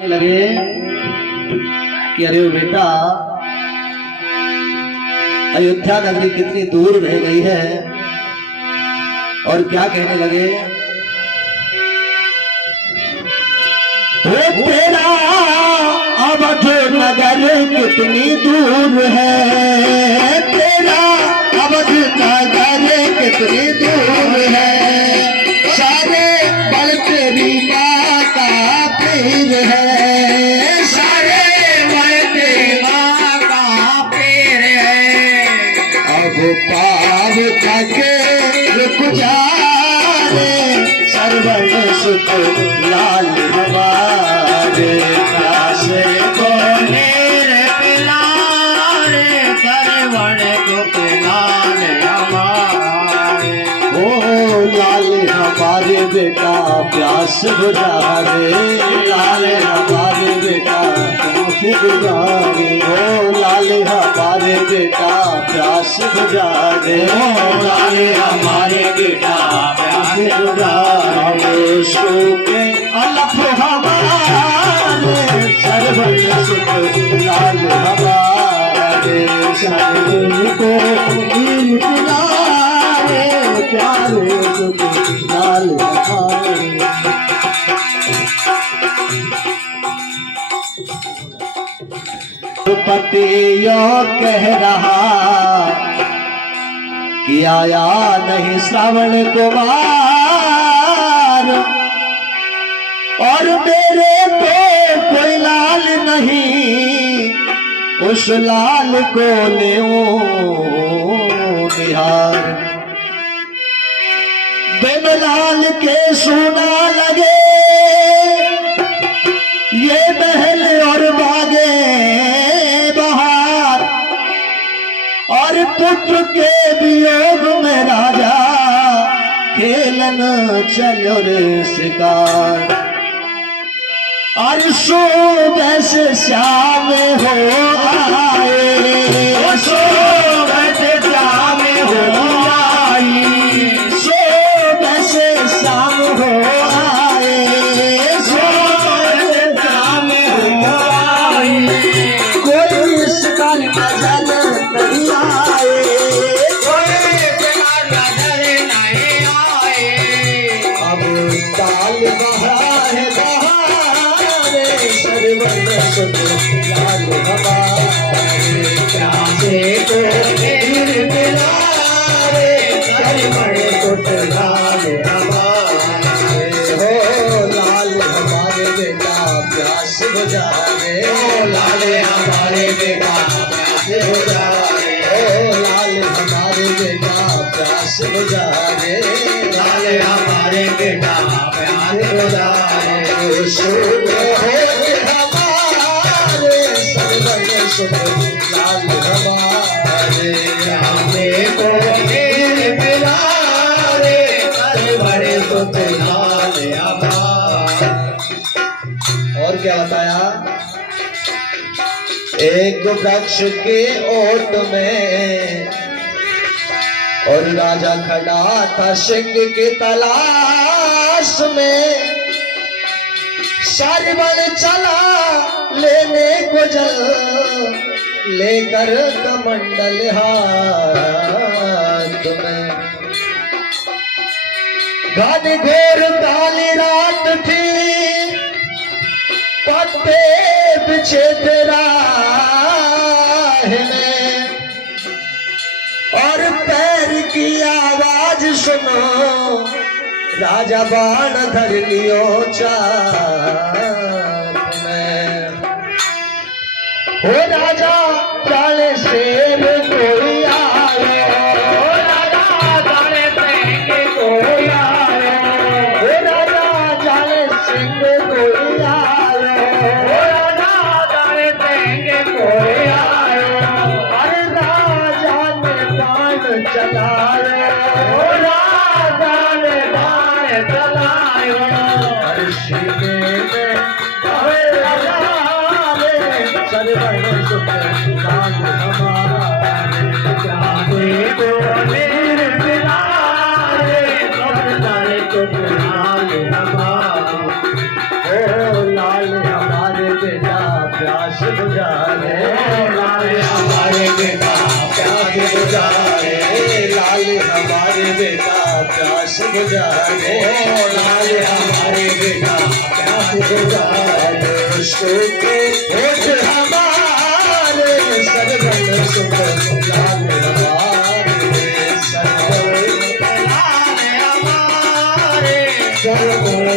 लगे कि अरे बेटा अयोध्या नगरी कितनी दूर रह गई है। और क्या कहने लगे, वो तेरा अवध नगर कितनी दूर है, तेरा अवध नगर कितनी दूर है, सारे बल तेरी माँ का पीर है, सारे बल तेरी माँ का पीर है। अब पार तक रुक जा रे सर्वण सुख लाल हमारे, प्यासे को मेरे पिलारे सर्वण सुख लाल हमारे। ओ लाल हमारे बेटा प्यास बुझा रे, लाल हमारे बेटा प्यास बुझा रे, ओ लाल हमारे बेटा प्यास बुझा रे, ओ लाल हमारे बेटा प्यास बुझा रे। सूखे अलफ हमारे सर्वण सुख लाल हमारे, सर्वण को नील पिलारे प्यारे सुख लाल हमारे। पति यो कह रहा कि आया नहीं श्रावण कुमार, और मेरे तो कोई लाल नहीं, उस लाल को ले निहार। बिन लाल के सोना लगे ये महल और बागे बहार, और पुत्र के वियोग में राजा खेलन चलो रे शिकार। और सुबह से शाम हो आए, सुबह से शाम हो आई, सुबह से शाम हो आए, सुबह से शाम हो आई, कोई इसका नजर नहीं आए, कोई इसका नजर नहीं आए। अब ताल बहा है बहारे सर्वण सुख लाल हमारे, प्यासे को नीर पिलारे सर्वण सुख लाल हमारे। हो लाल हमारे बेटा प्यास बुझा रे, ओ लाल हमारे बेटा प्यास बुझा रे, ओ लाल हमारे बेटा प्यास बुझा रे, लाल हमारे बेटा प्यास बुझा रे। सुख हो हमारे सर्वण सुख लाल हमारे, प्यासे को नीर पिलारे सर्वण सुख लाल हमारे। और क्या बताया, एक वृक्ष के ओट में और राजा खड़ा था सिंह की तलाश में, सर्वण चला लेने को जल लेकर कमंडल हाथ में। घनघोर काली रात थी, पत्ते बिछे थे राह में, और पैर की आवाज सुनो राजा बाण धर लियो चाँद में। हो राजा काले शेर कोई आए, हो राजा काले सिंह कोई आए, हो राजा काले सिंह कोई आए, हो राजा काले सिंह कोई आए, अरे राजा ने बाण चलाए, हो राजा ने बाण चलाए, अर्शी में सर्वण सुख लाल हमारे, प्यासे को नीर पिलारे सर्वण सुख लाल हमारे। ओ लाल हमारे बेटा प्यास बुझाए, लाल हमारे बेटा प्यास बुझाए, लाल हमारे बेटा प्यास बुझाए, लाल हमारे बेटा प्यास बुझाए। सूखे होठ हमारे सरवन सुख, लाल हमारे सरवन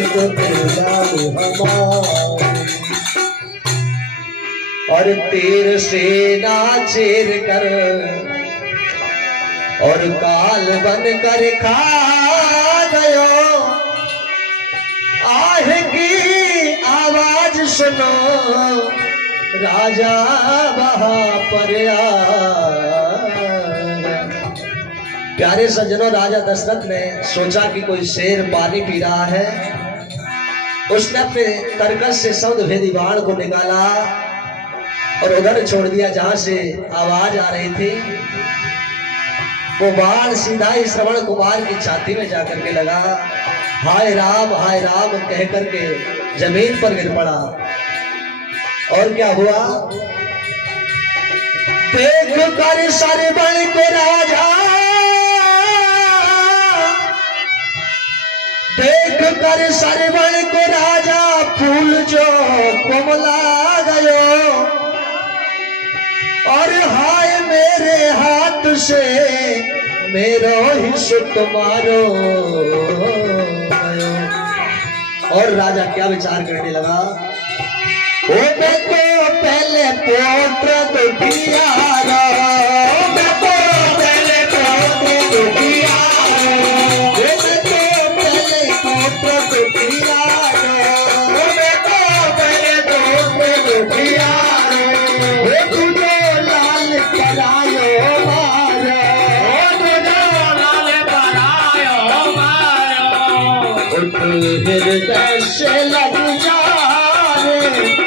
और तीर से ना चीर कर और काल बन कर खा गयो, आह की आवाज सुनो राजा वहां पर प्यारे सज्जनों, राजा दशरथ ने सोचा कि कोई शेर पानी पी रहा है। उसने अपने तरकस से शब्द भेदी बाण को निकाला और उधर छोड़ दिया जहां से आवाज आ रही थी। वो बाण सीधा ही श्रवण कुमार की छाती में जाकर के लगा। हाय राम कह करके जमीन पर गिर पड़ा। और क्या हुआ? देख कर सरवण को राजा, देख कर सरवण को राजा फूल जो कोमला गयो, और हाय मेरे हाथ से मेरो ही सुत मारो गयो। और राजा क्या विचार करने लगा? वो मैं तो पहले पोत्र दुखियारा, मैं तो पहले पोत्र दुखियारा, मैं तो पहले पोत्र दुखियारा, मैं तो पहले पोत्र दुखियारा, वो तुझे लाल करायो मारो, वो तुझे लाल करायो मारो, उठ हृदय से लग जा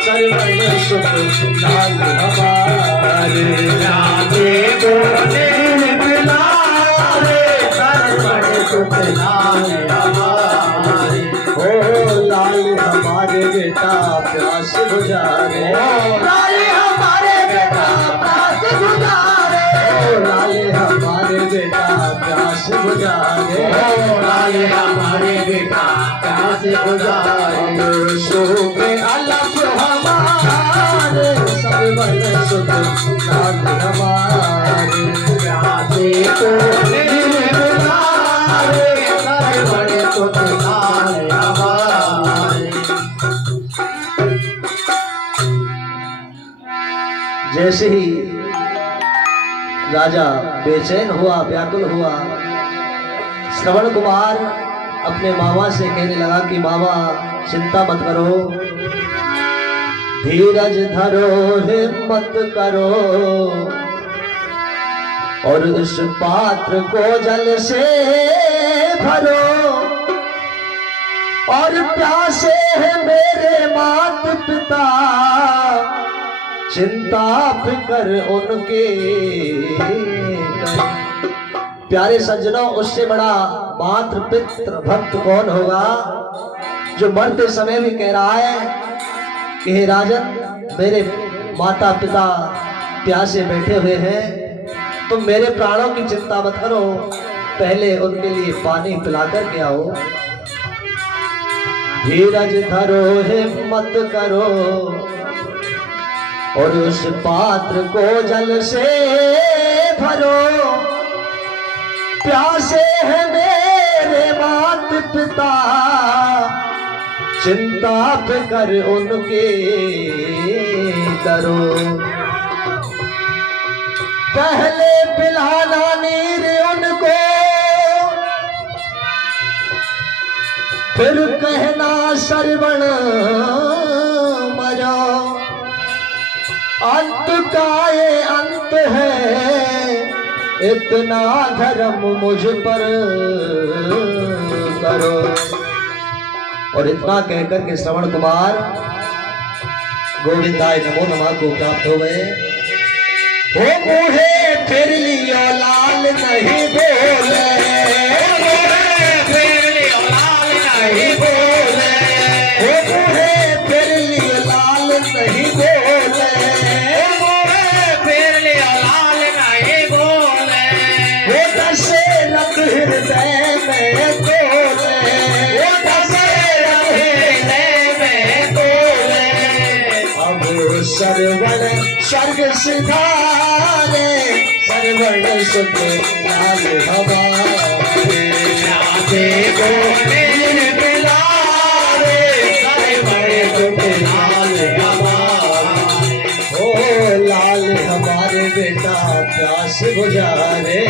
सरवण सुख लाल हमारे, राधे बोले बिलारे सरवण सुख लाल हमारे। ओ लाल हमारे बेटा प्यास बुझारे, लाल हमारे बेटा प्यास बुझारे, लाल हमारे बेटा प्यास बुझारे, लाल हमारे बेटा प्यास बुझारे। शोभे अलग हमारे सरवण सुख लाल हमारे, राधे बोले बिलारे सरवण सुख लाल हमारे। जैसे ही राजा बेचैन हुआ, व्याकुल हुआ, श्रवण कुमार अपने मामा से कहने लगा कि मामा चिंता मत करो, धीरज धरो, हिम्मत करो, और उस पात्र को जल से भरो, और प्यासे है मेरे मात पिता, चिंता फिकर उनके। प्यारे सज्जनों, उससे बड़ा मातृ पितृ भक्त कौन होगा जो मरते समय भी कह रहा है कि हे राजन, मेरे माता पिता प्यासे बैठे हुए हैं, तुम मेरे प्राणों की चिंता मत करो, पहले उनके लिए पानी पिला कर के आओ। धीरज धरो, हिम्मत करो, और उस पात्र को जल से भरो, प्यासे है मेरे मात पिता, चिंता फिकर उनके करो। पहले पिलाना नीर उनको, फिर कहना सरवण मरो, अंत का ये अंत है, इतना धर्म मुझ पर करो। और इतना कहकर के श्रवण कुमार गोविंदाय नमो नमः को प्राप्त हो गए। हो बूढ़े फिर लियो लाल नहीं बोले, फिर लियो लाल नहीं बोले, हो बूढ़े फिर लियो लाल नहीं सरवण स्वर्ग सिधारे सरवण सुख लाल हमारे राधे को निर्मिलारे सरवण सुख लाल हमारे ओ लाल हमारे बेटा प्यास बुझारे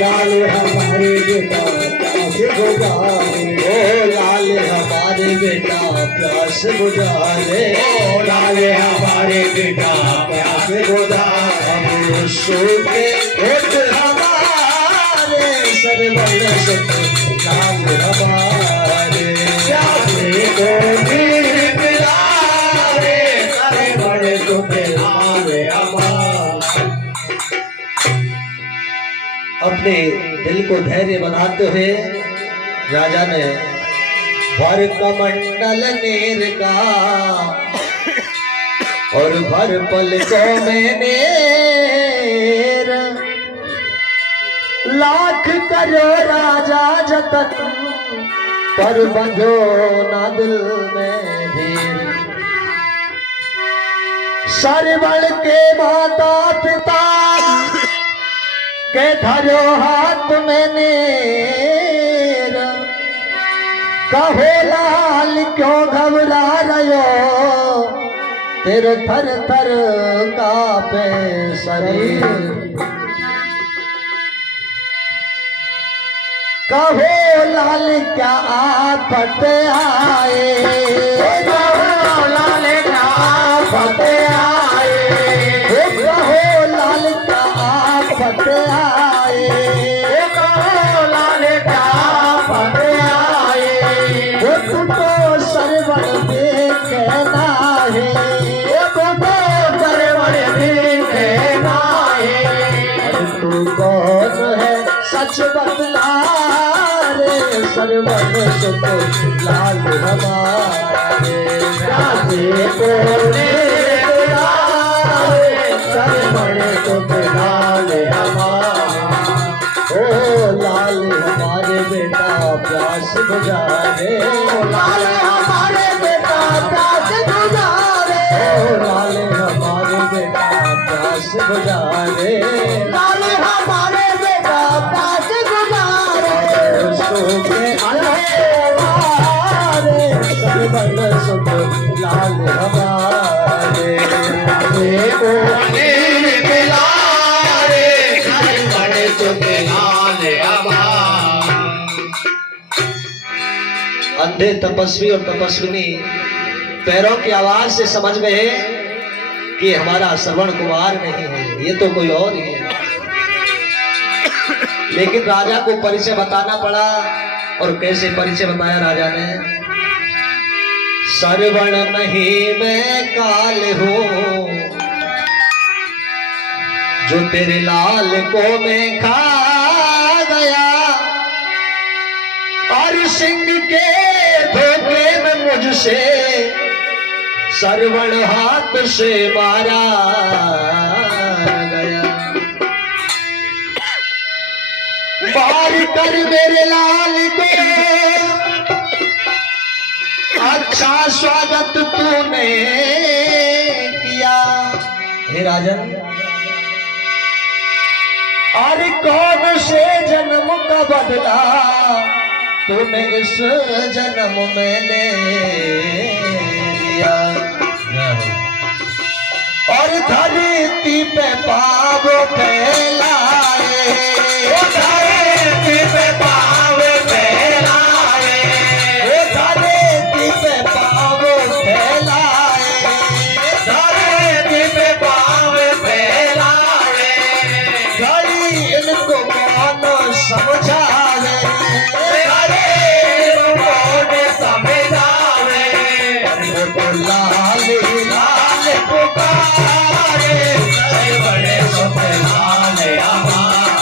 लाल हमारे बेटा प्यास बुझारे ओ लाल हमारे बेटा प्यास बुझारे ओ लाल हमारे बेटा प्यास बुझारे हम सूखे उठ हमारे सरवण सुख लाल हमारे प्यासे को निर्मिलारे सरवण सुख लाल हमारे। अपने दिल को धैर्य बनाते हुए राजा ने भर कमंडल नीर का और भर पलकों में नेर लाख करो राजा जतन पर बंधो ना दिल में धीर सरवण के माता पिता के धरो हाथ में नेर कहो लाल क्यों घबरा रहे हो तेरे थर थर कांपे शरीर कहो लाल क्या आफत आए कहो लाल क्या आफत आए कहो लाल क्या आफत आए कहो लाल क्या आफत आए वो तुमको सरवण देखना है तुमको सरवण देखना है तू कौन है सच बतला रे सरवण सुख लाल हमारे राधे को निर्मिलारे सरवण सुख लाल हमारे ओ लाल हमारे बेटा प्यास बुझारे लाल हमारे बेटा प्यास बुझारे ओ लाल हमारे बेटा प्यास बुझारे लाल हमारे बेटा प्यास बुझारे सरवण सुख लाल हमारे राधे को निर्मिलारे सरवण सुख लाल हमारे। अंधे तपस्वी और तपस्विनी पैरों की आवाज से समझ गए कि हमारा श्रवण कुमार नहीं है, ये तो कोई और ही है। लेकिन राजा को परिचय बताना पड़ा और कैसे परिचय बताया राजा ने सरवण नहीं मैं काल हूँ जो तेरे लाल को मैं खा गया और सिंह के धोखे में मुझसे सरवण हाथ से मारा गया बार कर मेरे लाल को अच्छा स्वागत तूने किया हे राजन और कौन से जन्म का बदला तूने इस जन्म में ले लिया और धरती पे पाव फैलाए धरती पे पाव फैलाए धरती पे पाव फैलाए धरती पे पाव फैलाए घड़ी इनको कौन समझावे समझावे लाल लाल पुकारे बड़े सुख लाल हमारे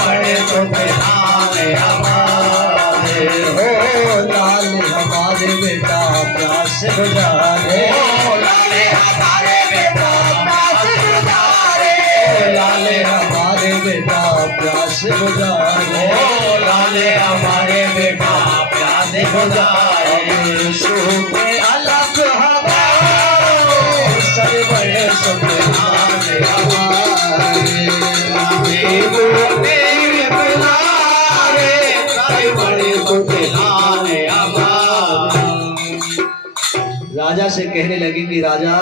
बड़े सुख लाल हमारे हो लाल हमारे बेटा प्यास बुझारे लाल हमारे बेटा प्यास बुझारे लाल हमारे बेटा प्यास बुझारे लाल हमारे बेटा प्यास बुझारे सुख अलग हमारे सरवर सुखलाल हमारे राजा से कहने लगी कि राजा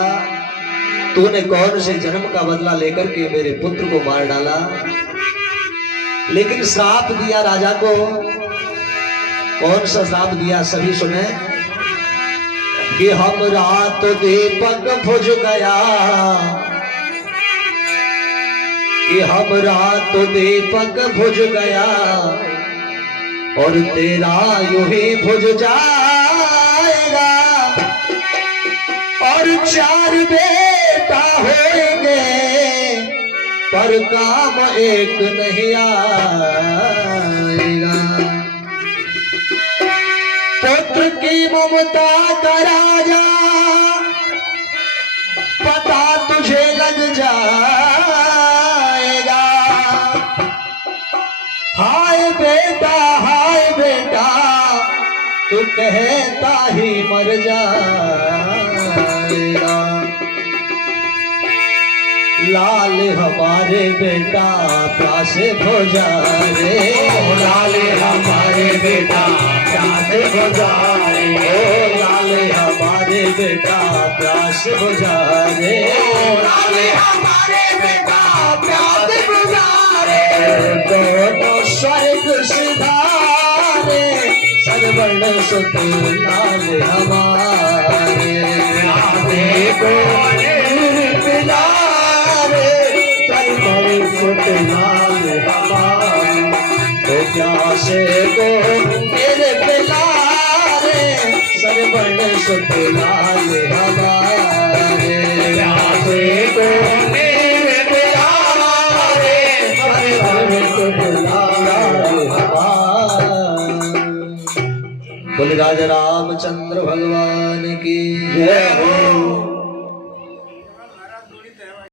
तूने कौन से जन्म का बदला लेकर के मेरे पुत्र को मार डाला, लेकिन श्राप दिया राजा को। कौन सा श्राप दिया सभी सुने कि हम रात दीपक बुझ गया, कि हम रात दीपक बुझ गया और तेरा यूं ही बुझ जाएगा, और 4 बेटा होंगे पर काम एक नहीं आएगा। पुत्र की ममता का राजा पता तुझे लग जाएगा। हाय बेटा तू कहता ही मर जाएगा। लाल हमारे बेटा प्यास बुझा रे, लाल हमारे बेटा प्यास बुझा रे, लाल हमारे बेटा प्यास बुझा रे, लाल हमारे बेटा प्यास बुझा रे। दोनों स्वर्ग सिधारे सरवण सुत लाल हमारे, तो प्यासे को मेरे पिलारे सरवण सुत लाल हमारे, प्यासे को मेरे पिलारे सरवण सुत लाल हमारे। बोले राजा रामचंद्र भगवान की जय हो।